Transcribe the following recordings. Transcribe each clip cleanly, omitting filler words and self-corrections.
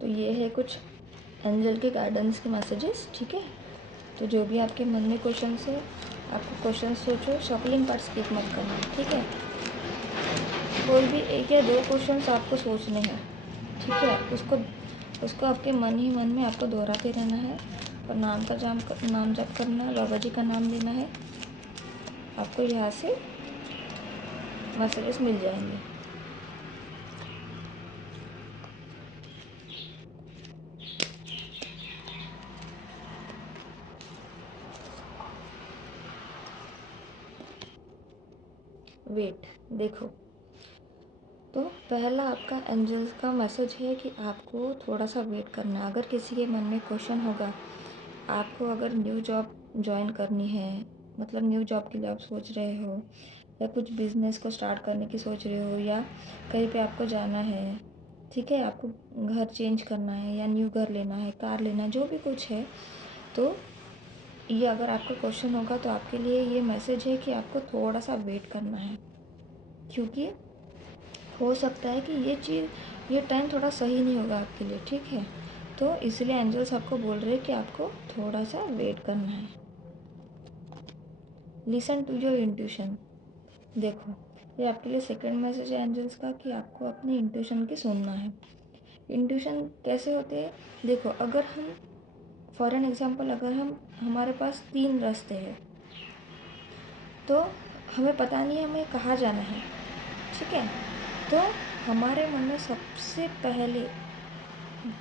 तो ये है कुछ एंजल के गाइडेंस के मैसेजेस, ठीक है। तो जो भी आपके मन में क्वेश्चन है, आपको क्वेश्चन सोचो, शफलिंग पार्ट स्किप मत करना, ठीक है। कोई भी 1 या 2 क्वेश्चंस आपको सोचने हैं, ठीक है। उसको आपके मन ही मन में आपको दोहराते रहना है और नाम जप करना है, बाबा जी का नाम लेना है। आपको यहाँ से मैसेजेस मिल जाएंगे। वेट, देखो, तो पहला आपका एंजल्स का मैसेज है कि आपको थोड़ा सा वेट करना है। अगर किसी के मन में क्वेश्चन होगा, आपको अगर न्यू जॉब ज्वाइन करनी है, मतलब न्यू जॉब के लिए आप सोच रहे हो, या कुछ बिजनेस को स्टार्ट करने की सोच रहे हो, या कहीं पे आपको जाना है, ठीक है, आपको घर चेंज करना है या न्यू घर लेना है, कार लेना है, जो भी कुछ है, तो ये अगर आपको क्वेश्चन होगा तो आपके लिए ये मैसेज है कि आपको थोड़ा सा वेट करना है, क्योंकि हो सकता है कि ये टाइम थोड़ा सही नहीं होगा आपके लिए, ठीक है। तो इसलिए एंजल्स आपको बोल रहे हैं कि आपको थोड़ा सा वेट करना है। Listen to your intuition. देखो, ये आपके लिए सेकंड मैसेज है एंजल्स का कि आपको अपनी इंट्यूशन की सुनना है। इंट्यूशन कैसे होते हैं? देखो, अगर हम फॉर एन एग्जांपल, अगर हमारे पास 3 रास्ते हैं, तो हमें पता नहीं है हमें कहाँ जाना है, ठीक है। तो हमारे मन में सबसे पहले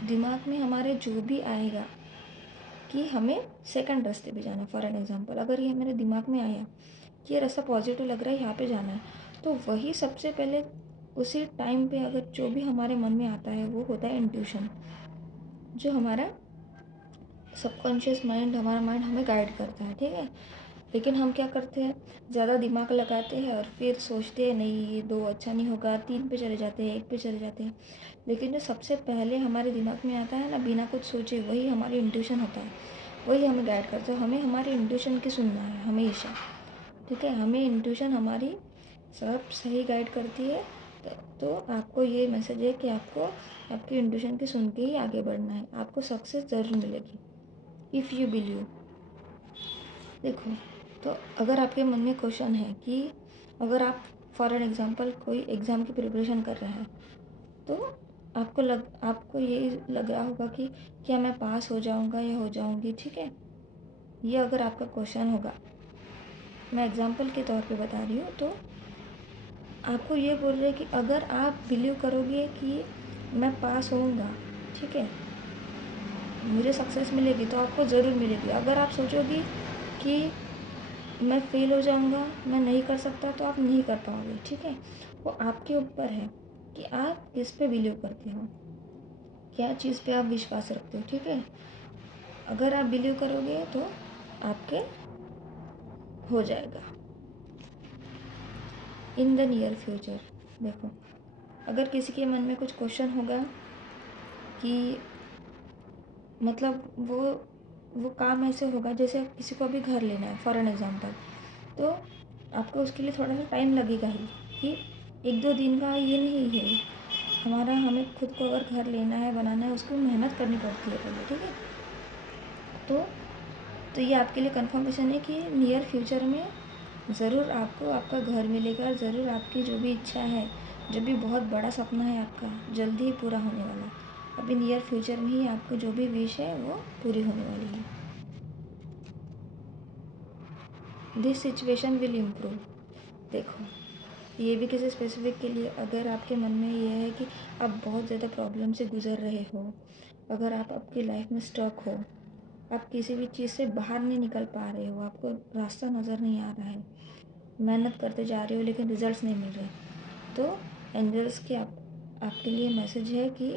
दिमाग में हमारे जो भी आएगा कि हमें सेकंड रास्ते पे जाना है। फॉर एन एग्जांपल, अगर ये मेरे दिमाग में आया कि ये रास्ता पॉजिटिव लग रहा है, यहाँ पे जाना है, तो वही सबसे पहले उसी टाइम पे अगर जो भी हमारे मन में आता है वो होता है इंट्यूशन, जो हमारा सबकॉन्शियस माइंड, हमारा माइंड हमें गाइड करता है, ठीक है। लेकिन हम क्या करते हैं, ज़्यादा दिमाग लगाते हैं और फिर सोचते हैं नहीं ये 2 अच्छा नहीं होगा, 3 पे चले जाते हैं, 1 पे चले जाते हैं। लेकिन जो सबसे पहले हमारे दिमाग में आता है ना, बिना कुछ सोचे, वही हमारी इंट्यूशन होता है, वही हमें गाइड करता है। हमें हमारी इंट्यूशन की सुनना है हमेशा, ठीक है। हमें इंट्यूशन हमारी सब सही गाइड करती है। तो आपको ये मैसेज है कि आपको आपकी इंट्यूशन की सुन के ही आगे बढ़ना है, आपको सक्सेस ज़रूर मिलेगी इफ़ यू बिलीव। देखो, तो अगर आपके मन में क्वेश्चन है कि अगर आप फॉर एन एग्जांपल कोई एग्ज़ाम की प्रिपरेशन कर रहे हैं, तो आपको ये लग रहा होगा कि क्या मैं पास हो जाऊंगा या हो जाऊंगी, ठीक है। ये अगर आपका क्वेश्चन होगा, मैं एग्जांपल के तौर पे बता रही हूँ, तो आपको ये बोल रहे हैं कि अगर आप बिलीव करोगे कि मैं पास होऊंगा, ठीक है, मुझे सक्सेस मिलेगी, तो आपको ज़रूर मिलेगी। अगर आप सोचोगी कि मैं फेल हो जाऊंगा, मैं नहीं कर सकता, तो आप नहीं कर पाओगे, ठीक है। वो आपके ऊपर है कि आप किस पे बिलीव करते हो, क्या चीज़ पे आप विश्वास रखते हो, ठीक है। अगर आप बिलीव करोगे तो आपके हो जाएगा इन द नियर फ्यूचर। देखो, अगर किसी के मन में कुछ क्वेश्चन होगा कि मतलब वो काम ऐसे होगा जैसे किसी को अभी घर लेना है फॉर एन एग्जांपल, तो आपको उसके लिए थोड़ा सा टाइम लगेगा ही, कि 1-2 दिन का ये नहीं है। हमें खुद को अगर घर लेना है, बनाना है, उसको मेहनत करनी पड़ती है पहले, ठीक है। तो ये आपके लिए कंफर्मेशन है कि नियर फ्यूचर में ज़रूर आपको आपका घर मिलेगा, ज़रूर आपकी जो भी इच्छा है, जो भी बहुत बड़ा सपना है आपका, जल्दी ही पूरा होने वाला है। अभी नियर फ्यूचर में ही आपको जो भी विश है वो पूरी होने वाली है। This situation will improve. देखो, ये भी किसी स्पेसिफिक के लिए, अगर आपके मन में ये है कि आप बहुत ज़्यादा प्रॉब्लम से गुजर रहे हो, अगर आप आपकी लाइफ में स्टक हो, आप किसी भी चीज़ से बाहर नहीं निकल पा रहे हो, आपको रास्ता नज़र नहीं आ रहा है, मेहनत करते जा रहे हो लेकिन रिजल्ट्स नहीं मिल रहे, तो एंजल्स के आपके लिए मैसेज है कि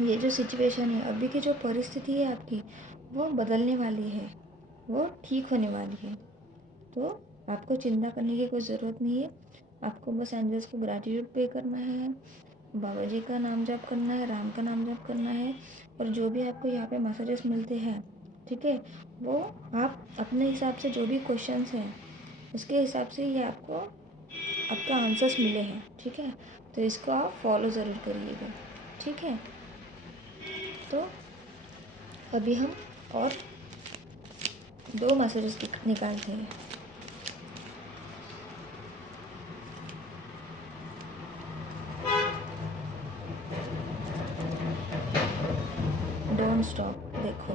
ये जो सिचुएशन है, अभी की जो परिस्थिति है आपकी, वो बदलने वाली है, वो ठीक होने वाली है। तो आपको चिंता करने की कोई ज़रूरत नहीं है। आपको बस एंजल्स को ग्रैटिट्यूड पे करना है, बाबा जी का नाम जप करना है, राम का नाम जप करना है, और जो भी आपको यहाँ पे मैसेजेस मिलते हैं, ठीक है, वो आप अपने हिसाब से जो भी क्वेश्चंस हैं उसके हिसाब से ये आपको आपका आंसर्स मिले हैं, ठीक है। तो इसको आप फॉलो ज़रूर करिएगा, ठीक है। तो अभी हम और 2 मैसेजेस निकालते हैं। Don't stop. देखो,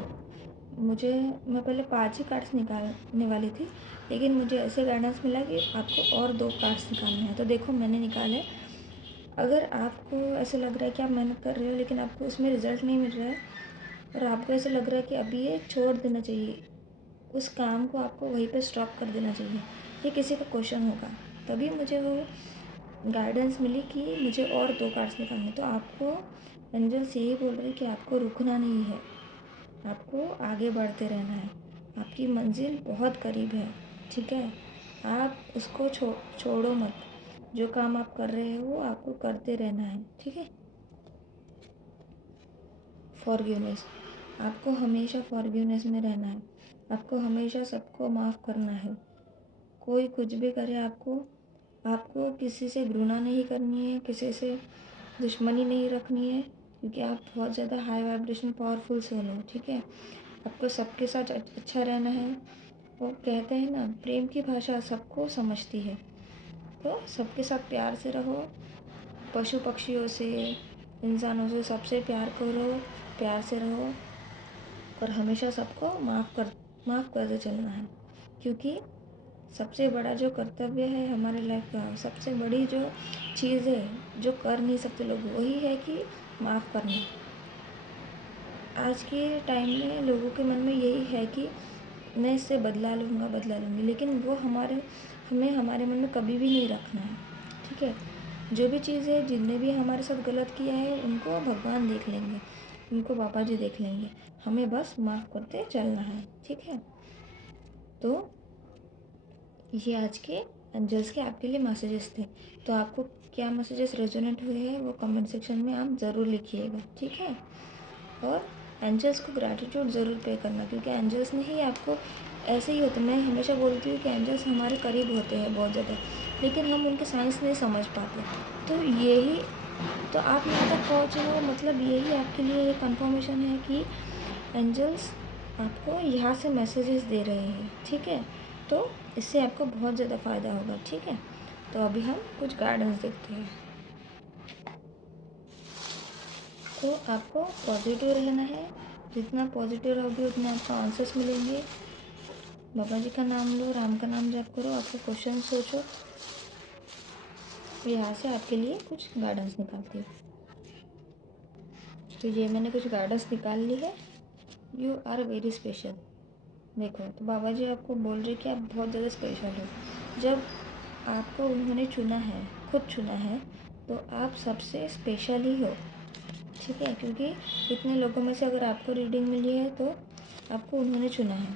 मैं पहले 5 ही कार्ड्स निकालने वाली थी, लेकिन मुझे ऐसे गाइडेंस मिला कि आपको और 2 कार्ड्स निकालने हैं। तो देखो, मैंने निकाले। अगर आपको ऐसे लग रहा है कि आप मेहनत कर रहे हो लेकिन आपको उसमें रिज़ल्ट नहीं मिल रहा है और आपको ऐसे लग रहा है कि अभी ये छोड़ देना चाहिए, उस काम को आपको वहीं पे स्टॉप कर देना चाहिए, ये किसी का क्वेश्चन होगा, तभी मुझे वो गाइडेंस मिली कि मुझे और 2 कार्ड्स निकालने। तो आपको एंजल्स यही बोल रहे हैं कि आपको रुकना नहीं है, आपको आगे बढ़ते रहना है। आपकी मंजिल बहुत करीब है, ठीक है? आप उसको छोड़ो मत। जो काम आप कर रहे हो वो आपको करते रहना है, ठीक है? फॉरगिवनेस, आपको हमेशा फॉरगिवनेस में रहना है। आपको हमेशा सबको माफ़ करना है। कोई कुछ भी करे, आपको आपको किसी से घृणा नहीं करनी है, किसी से दुश्मनी नहीं रखनी है, क्योंकि आप बहुत ज़्यादा हाई वाइब्रेशन पावरफुल सोल हो, ठीक है? आपको सबके साथ अच्छा रहना है। वो कहते हैं ना, प्रेम की भाषा सबको समझती है। तो सबके साथ प्यार से रहो, पशु पक्षियों से, इंसानों से, सबसे प्यार करो, प्यार से रहो और हमेशा सबको माफ़ करते चलना है, क्योंकि सबसे बड़ा जो कर्तव्य है हमारे लाइफ का, सबसे बड़ी जो चीज़ है जो कर नहीं सकते लोग, वही है कि माफ़ करना। आज के टाइम में लोगों के मन में यही है कि मैं इससे बदला लूँगी, लेकिन वो हमें हमारे मन में कभी भी नहीं रखना है, ठीक है? जो भी चीज़ें जिनने भी हमारे साथ गलत किया है उनको भगवान देख लेंगे, उनको बाबा जी देख लेंगे, हमें बस माफ़ करते चलना है, ठीक है? तो ये आज के एंजल्स के आपके लिए मैसेजेस थे। तो आपको क्या मैसेजेस रेजोनेट हुए हैं वो कमेंट सेक्शन में आप ज़रूर लिखिएगा, ठीक है? और एंजल्स को ग्रैटिट्यूड ज़रूर पे करना, क्योंकि एंजल्स ने ही आपको ऐसे ही होते। मैं हमेशा बोलती हूँ कि एंजल्स हमारे करीब होते हैं बहुत ज़्यादा, लेकिन हम उनके साइंस नहीं समझ पाते। तो यही तो आप यहाँ तक पहुँचे हो, मतलब यही आपके लिए एक कन्फर्मेशन है कि एंजल्स आपको यहाँ से मैसेजेस दे रहे हैं, ठीक है? तो इससे आपको बहुत ज़्यादा फ़ायदा होगा, ठीक है? तो अभी हम कुछ गाइडेंस देखते हैं। तो आपको पॉजिटिव रहना है, जितना पॉजिटिव रहोगे उतने आपको आंसर्स मिलेंगे। बाबा जी का नाम लो, राम का नाम जप करो, आपको क्वेश्चन सोचो। यहाँ से आपके लिए कुछ गाइडेंस निकालती हूँ। तो ये मैंने कुछ गाइडेंस निकाल ली है। You are very special. देखो, तो बाबा जी आपको बोल रहे कि आप बहुत ज़्यादा स्पेशल हो। जब आपको उन्होंने चुना है, खुद चुना है, तो आप सबसे स्पेशल ही हो, ठीक है? क्योंकि इतने लोगों में से अगर आपको रीडिंग मिली है तो आपको उन्होंने चुना है।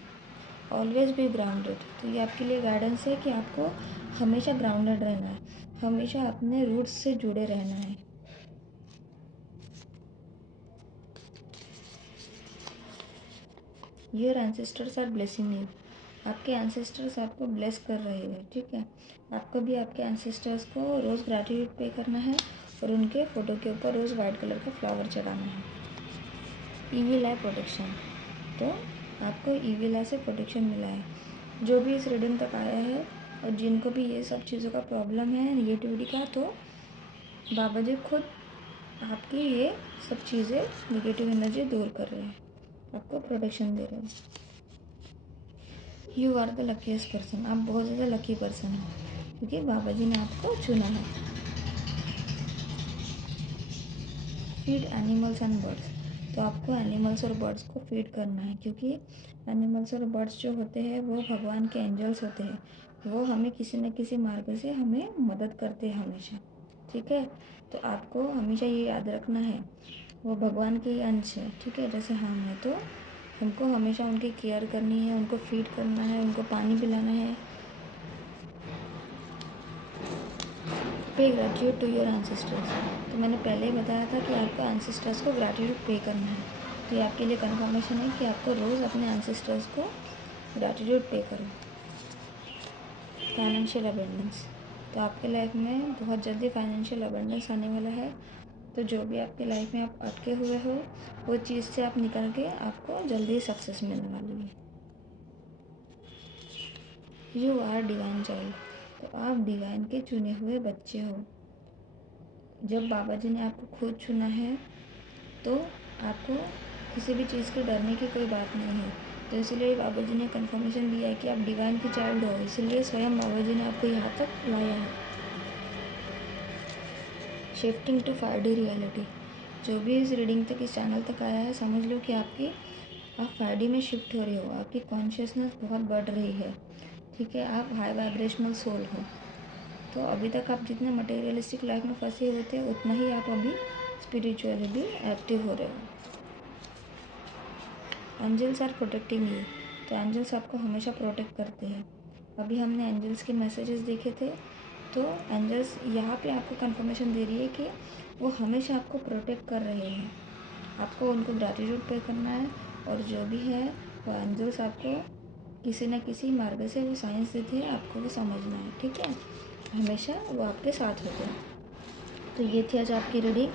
Always be grounded. तो ये आपके लिए गाइडेंस है कि आपको हमेशा ग्राउंडेड रहना है, हमेशा अपने रूट्स से जुड़े रहना है। Your ancestors are blessing you. आपके एंसेस्टर्स आपको ब्लेस कर रहे हैं, ठीक है? आपको भी आपके एंसेस्टर्स को रोज़ ग्रैटिट्यूड पे करना है और उनके फ़ोटो के ऊपर रोज़ वाइट कलर का फ्लावर चढ़ाना है। ईविल आई प्रोटेक्शन। तो आपको ईविल आई से प्रोटेक्शन मिला है। जो भी इस रीडिंग तक आया है और जिनको भी ये सब चीज़ों का प्रॉब्लम है निगेटिविटी का, तो बाबा जी खुद आपकी ये सब चीज़ें, निगेटिव एनर्जी दूर कर रहे हैं, आपको प्रोटेक्शन दे रहे हैं। You are the luckiest person. आप बहुत ज़्यादा लकी पर्सन हैं, क्योंकि बाबा जी ने आपको चुना है। Feed animals and birds. तो आपको एनिमल्स और बर्ड्स को फीड करना है, क्योंकि एनिमल्स और बर्ड्स जो होते हैं वो भगवान के एंजल्स होते हैं। वो हमें किसी न किसी मार्ग से हमें मदद करते हैं हमेशा, ठीक है? तो आपको हमेशा ये याद रखना है, वो भगवान के ही अंश है, ठीक है? जैसे हम हैं, तो हमको हमेशा उनकी केयर करनी है, उनको फीड करना है, उनको पानी पिलाना है। पे ग्रैटिट्यूड टू योर एंसेस्टर्स। तो मैंने पहले ही बताया था कि आपको एंसेस्टर्स को ग्रैटिट्यूड पे करना है। तो ये आपके लिए कन्फर्मेशन है कि आपको रोज़ अपने एंसेस्टर्स को ग्रैटिट्यूड पे करो। Financial abundance. तो आपके लाइफ में बहुत जल्दी फाइनेंशियल अबेंडेंस आने वाला है। तो जो भी आपके लाइफ में आप अटके हुए हो वो चीज़ से आप निकल के आपको जल्दी सक्सेस मिलने वाली है। यू आर डिवाइन चाइल्ड, तो आप डिवाइन के चुने हुए बच्चे हो। जब बाबा जी ने आपको खुद चुना है तो आपको किसी भी चीज़ के डरने की कोई बात नहीं है। तो इसलिए बाबा जी ने कंफर्मेशन दिया है कि आप डिवाइन की चाइल्ड हो, इसलिए स्वयं बाबा जी ने आपको यहाँ तक लाया है। शिफ्टिंग टू 5D रियलिटी, जो भी इस रीडिंग तक, इस चैनल तक आया है, समझ लो कि आप 5D में शिफ्ट हो रहे हो, आपकी कॉन्शियसनेस बहुत बढ़ रही है। ठीक है, आप हाई वाइब्रेशनल सोल हो। तो अभी तक आप जितने मटेरियलिस्टिक लाइफ में फंसे हुए थे उतना ही आप अभी स्पिरिचुअली भी एक्टिव हो रहे हो। एंजल्स आर प्रोटेक्टिंग यू, तो एंजल्स आपको हमेशा प्रोटेक्ट करते हैं। अभी हमने एंजल्स के मैसेजेस देखे थे, तो एंजल्स यहाँ पे आपको कंफर्मेशन दे रही है कि वो हमेशा आपको प्रोटेक्ट कर रहे हैं। आपको उनको ग्रैटिट्यूड पे करना है, और जो भी है वो एंजल्स आपको किसी न किसी मार्ग से वो साइंस देते हैं, आपको वो समझना है। ठीक है, हमेशा वो आपके साथ होते हैं। तो ये थी आज आपकी रीडिंग,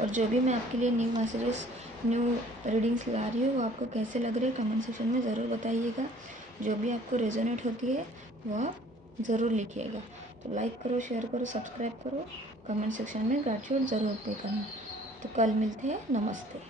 और जो भी मैं आपके लिए न्यू मैसेजेस, न्यू रीडिंग्स ला रही हूँ वो आपको कैसे लग रही है कमेंट सेक्शन में ज़रूर बताइएगा। जो भी आपको रेजोनेट होती है वो आप ज़रूर लिखिएगा। तो लाइक करो, शेयर करो, सब्सक्राइब करो, कमेंट सेक्शन में ग्रैटिट्यूड ज़रूर पे करना। तो कल मिलते हैं, नमस्ते।